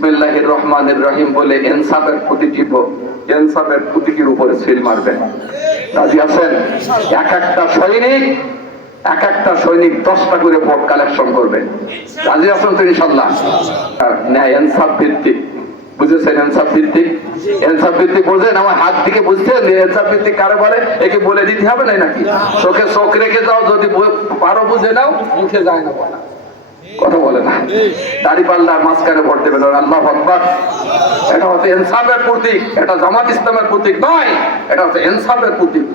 বিসমিল্লাহির রহমানির রহিম বলে ইনসাফের প্রতীকের উপরে সিল মারবেন। রাজি আছেন? এক একটা সৈনিক 10টা করে ভোট কালেকশন করবেন। রাজি আছেন তো ইনশাআল্লাহ? ন্যায় ইনসাফ ভিত্তিক, বুঝেছেন? ইনসাফ ভিত্তিক বোঝেন? আমার হাত থেকে বুঝছেন ইনসাফ ভিত্তিক কারে বলে? একে বলে দিতে হবে না নাকি? চোখে চোখ রেখে যাও, যদি পারো বুঝে নাও, মুখে যায় না বলা। কথা বলে না, দাড়ি পাল্লা মাঝখানে ভোট দেবেন। আল্লাহু আকবার। এটা হচ্ছে ইনসাফের প্রতীক, এটা জামাত ইসলামের প্রতীক নয়, এটা হচ্ছে ইনসাফের প্রতীক।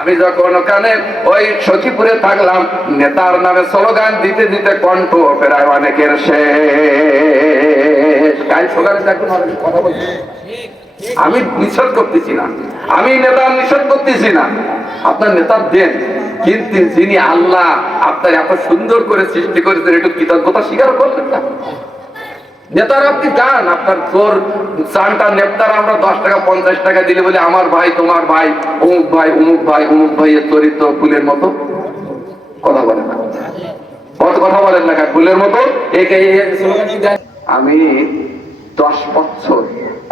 আমি যখন ওখানে ওই সখীপুরে থাকলাম, নেতার নামে স্লোগান দিতে দিতে কণ্ঠ প্রায় অনেকের শেষ। কাল স্লোগানে দেখুন কথা বলছি, আমি নিষেধ করতেছি না, আমি নেতার নিষেধ করতেছি না, আপনার নেতার দেন, কিন্তু যিনি আল্লাহ আপনার এত সুন্দর করে সৃষ্টি করেছেন একটু কৃতজ্ঞতা স্বীকার করলেন না? নেতার আপনি যান, আপনার তোর চানটা নেতারা আমরা 10 টাকা 50 টাকা দিলে বলে আমার ভাই, তোমার ভাই, অমুক ভাই, অমুক ভাই, অমুক ভাইয়ের চরিত্র ফুলের মতো। কথা বলেন না, কত কথা বলেন না, ফুলের মতো। আমি 10 বছর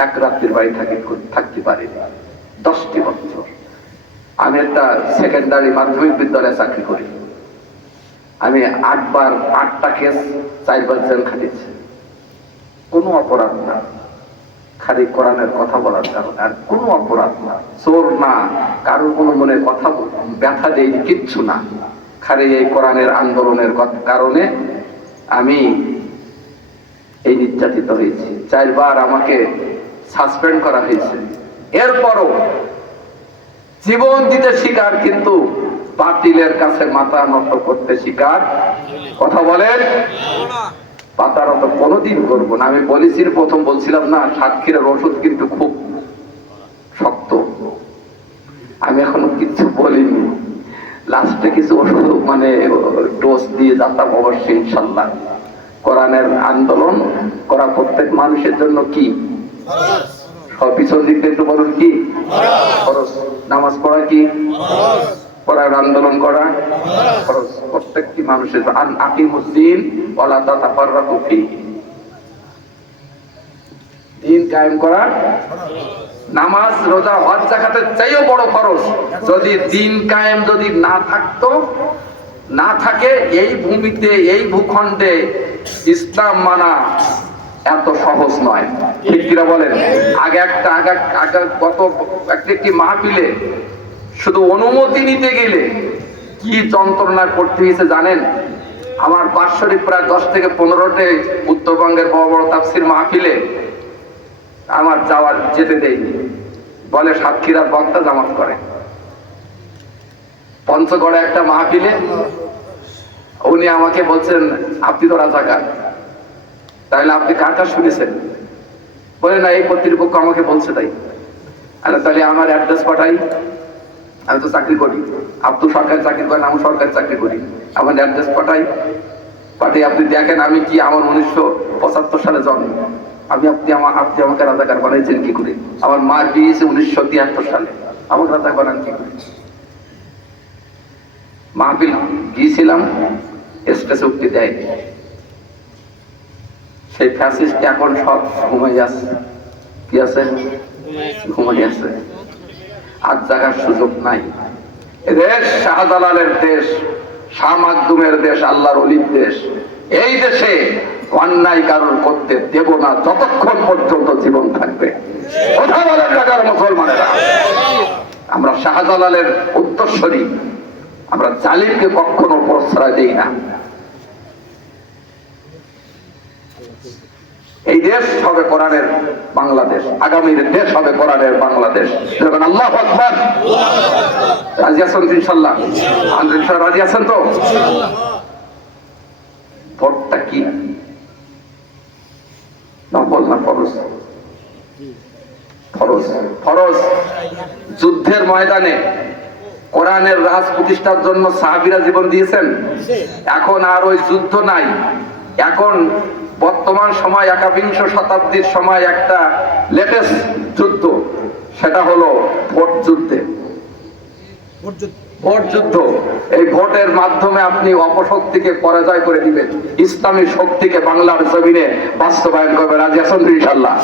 এক রাত্রির বাড়ি থাকতে পারি, 10টি বছর। আমি একটা সেকেন্ডারি মাধ্যমিক বিদ্যালয়ে চাকরি করি। আমি 8টা কেস 4বার জেল খাটিয়েছি। কোনো অপরাধ না, খালি কোরআনের কথা বলার কারণে, আর কোনো অপরাধ না, চোর না, কারোর কোনো মনে কথা ব্যথা দেয় কিচ্ছু না, খালি এই কোরআনের আন্দোলনের কারণে আমি এই নির্যাতিত হয়েছি। 4বার আমাকে সাসপেন্ড করা হয়েছে। এরপরও জীবন দিতে শিকার, কিন্তু বাতিলের কাছে মাথা নত করতে শিকার। কথা বলেন, পাতার তো কোনোদিন করবো না। আমি বলেছি, প্রথম বলছিলাম না, সাতক্ষীরার ওষুধ কিন্তু খুব শক্ত। আমি এখনো কিছু বলিনি, লাস্টে কিছু ওষুধ মানে ডোজ দিয়ে যাতাম অবশ্যই ইনশাল্লাহ। কোরআনের আন্দোলন করা প্রত্যেক মানুষের জন্য কি সব পিছন দিক একটু বলুন, কি খরচ? নামাজ পড়া কি কোরআন আন্দোলন করা খরচ? প্রত্যেকটি মানুষের আকিমুদ্দিন ওয়ালা তাতাফাররাকু ফীহি, দ্বীন কায়েম করা। নামাজ, রোজা, হজ, যাকাতের চাইও বড় খরচ। যদি দ্বীন কায়েম যদি না থাকে এই ভূমিতে, এই ভূখণ্ডে ইসলাম মানা এত সহজ নয়। ঠিক কিনা বলেন? আগে গত একটি মাহফিলে শুধু অনুমতি নিতে গেলে কি যন্ত্রণা করতে হয়েছে জানেন? আমার বাৎসরিক প্রায় 10 থেকে 15টে উত্তরবঙ্গের বড় বড় তাফসীর মাহফিলে আমার যেতে দেয়নি, বলে সাতক্ষীরার বক্তা জামাত করে। পঞ্চগড়ে একটা মাহফিলে উনি আমাকে বলছেন, আপনি তো রাজাকার, তাহলে আপনি কার কাজ শুনেছেন? বলে না, এই কর্তৃপক্ষ আমাকে বলছে তাই। আরে তাহলে আমার অ্যাড্রেস পাঠাই, আমি তো চাকরি করি। আপনি তো সরকারি চাকরি করেন, আমি সরকারি চাকরি করি। আমার অ্যাড্রেস পাঠাই, আপনি দেখেন আমি কি, আমার 1975 সালে জন্ম। আপনি আমাকে রাজাকার বানাইছেন কি করে? আমার মা বিয়েছে 1973 সালে, আমাকে রাজাকার বানান কি করে? মাহফিল গিয়েছিলাম, স্টেজে উঠতে দেয়। সেই ফ্যাসিস্ট এখন সব ঘুমাই আছে। কি আছে? ঘুমাই আছে, আর জাগার সুযোগ নাই। দেশ শাহজালালের দেশ, শাহ মাকদুমের দেশ, আল্লাহর ওলির দেশ। এই দেশে অন্যায় কারণ করতে দেব না যতক্ষণ পর্যন্ত জীবন থাকবে। কথা বলেন ঢাকার মুসলমানেরা, আমরা শাহজালালের উত্তরসূরি, আমরা জালিমকে কখনো প্রশ্রয় দেই না। এই দেশ হবে কোরআনের বাংলাদেশ, আগামীর দেশ হবে কোরআনের বাংলাদেশ। যখন আল্লাহু আকবার, রাজি আছেন ইনশাআল্লাহ? রাজি আছেন তো? ভোটটা কি নফল না ফরজ? ফরজ। ফরজ। যুদ্ধের ময়দানে কোরআনের রাজ প্রতিষ্ঠার জন্য সাহাবীরা জীবন দিয়েছেন। এখন আর ওই যুদ্ধ নাই। এখন বর্তমান সময় 21 শতাব্দীর সময় একটা লেটেস্ট যুদ্ধ, সেটা হলো ভোট যুদ্ধে। ভোট যুদ্ধ, এই ভোটের মাধ্যমে আপনি অপশক্তিকে পরাজয় করে দিবেন, ইসলামী শক্তিকে বাংলার জমিনে বাস্তবায়ন করবেন। রাজি আছেন তো ইনশাআল্লাহ?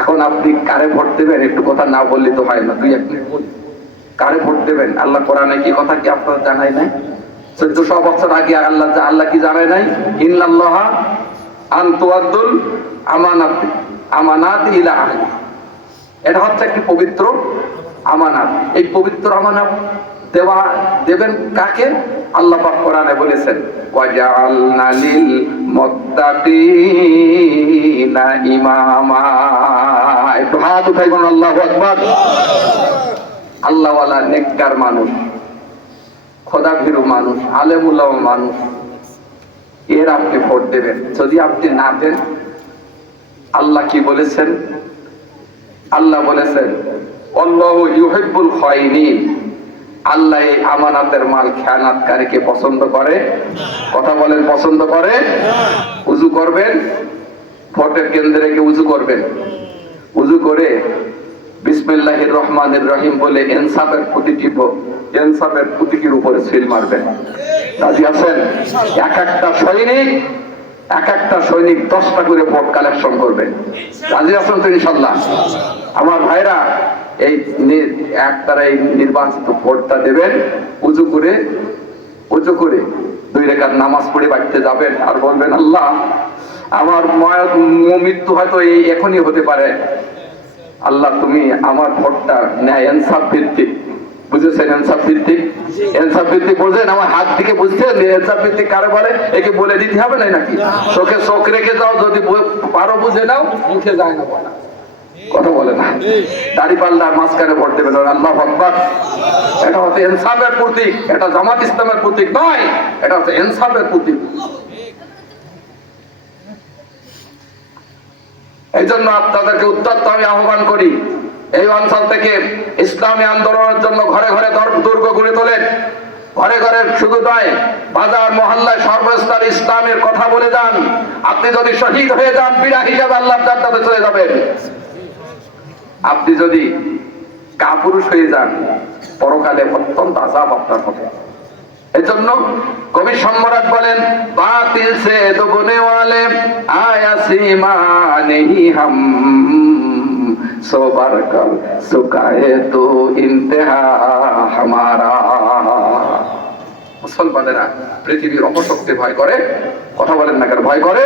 এখন আপনি কারে ভোট দেবেন একটু কথা না বললে তো হয় না, 2-1 মিনিট বলি। কারে ভোট দেবেন? আল্লাহ কোরআনে কি কথা কি আপনার জানাই নাই? 1400 বছর আগে আল্লাহ কি জানাই নাই? ইন্নাল্লাহা আন তুআদ্দুল আমানাত ইলা আহলি। এটা হচ্ছে একটি পবিত্র আমানত। এই পবিত্র আমানত দেবেন কাকে? আল্লাহ পাক কোরআনে বলেছেন, ওয়াজআলনা লিল মুত্তাকিনা ইমামা। একটু হাত উঠাই বলুন আল্লাহু আকবার। আল্লাহওয়ালা নেককার মানুষ, খোদাভীরু মানুষ, আলেম উলামা মানুষ, এর আপনি ভোট দেবেন। যদি আপনি না দেন, আল্লাহ কি বলেছেন? আল্লাহ বলেছেন, আল্লাহু ইউহিব্বুল খায়িনিন। আল্লাহ এই আমানতের মাল খেয়ানতকারীকে পছন্দ করে। কথা বলেন, পছন্দ করে। উযু করবেন, ভোটের কেন্দ্রে গিয়ে উযু করবেন। উযু করে বিসমিল্লাহির রহমানির রহিম বলে ইনসাফের প্রতীকের উপরে সিল মারবেন। রাজি আছেন? এক একটা সৈনিক 10টা করে ভোট কালেকশন করবেন। রাজি আছেন তো ইনশাআল্লাহ? আমার ভাইরা, এই একটারা এই নির্বাচিত ভোটটা দেবেন। উযু করে 2 রাকাত নামাজ পড়ে বাড়িতে যাবেন আর বলবেন, আল্লাহ আমার মৃত্যু হয়তো এখনই হতে পারে, আল্লাহ তুমি আমার ভোটটা ন্যায় ইনসাফ ভিত্তিক, বুঝেছেন? ইনসাফ ভিত্তিক, ইনসাফ ভিত্তিক বোঝেন? আমার হাত থেকে বুঝছেন ইনসাফ ভিত্তিক কারে বলে? একে বলে দিতে হবে না নাকি? চোখে চোখ রেখে যাও, যদি পারো বুঝে নাও, মুখে যায় না বলা। কথা বলে না। দাড়ি পাল্লার মাঝখানে ভোট দেবেন, আল্লাহু আকবার। এটা হচ্ছে ইনসাফের প্রতীক, এটা জামাত ইসলামের প্রতীক নয়, এটা হচ্ছে ইনসাফের প্রতীক। এই জন্য আপনাদেরকে উত্তপ্ত আমি আহ্বান করি, এই অঞ্চল থেকে ইসলামী আন্দোলনের জন্য ঘরে ঘরে দুর্গ গড়ে তোলেন। ঘরে ঘরে শুধু নয়, বাজার মহল্লায় সর্বস্তরে ইসলামের কথা বলে যান। আপনি যদি শহীদ হয়ে যান, বীরা হিসেবে আল্লাহর জান্নাতে চলে যাবেন। আপনি যদি কাপুরুষ হয়ে যান, পরকালে অত্যন্ত আযাব আপনার হবে। এজন্য কবি সম্রাট বলেন, বাতিল সে দুবনে ওয়ালে আয়া সীমা নেহি হাম সোবার কর সুকায়ে তো ইন্তেহা হামারা। মুসলমানেরা পৃথিবীর অপশক্তি ভয় করে। কথা বলেন না কেন? ভয় করে।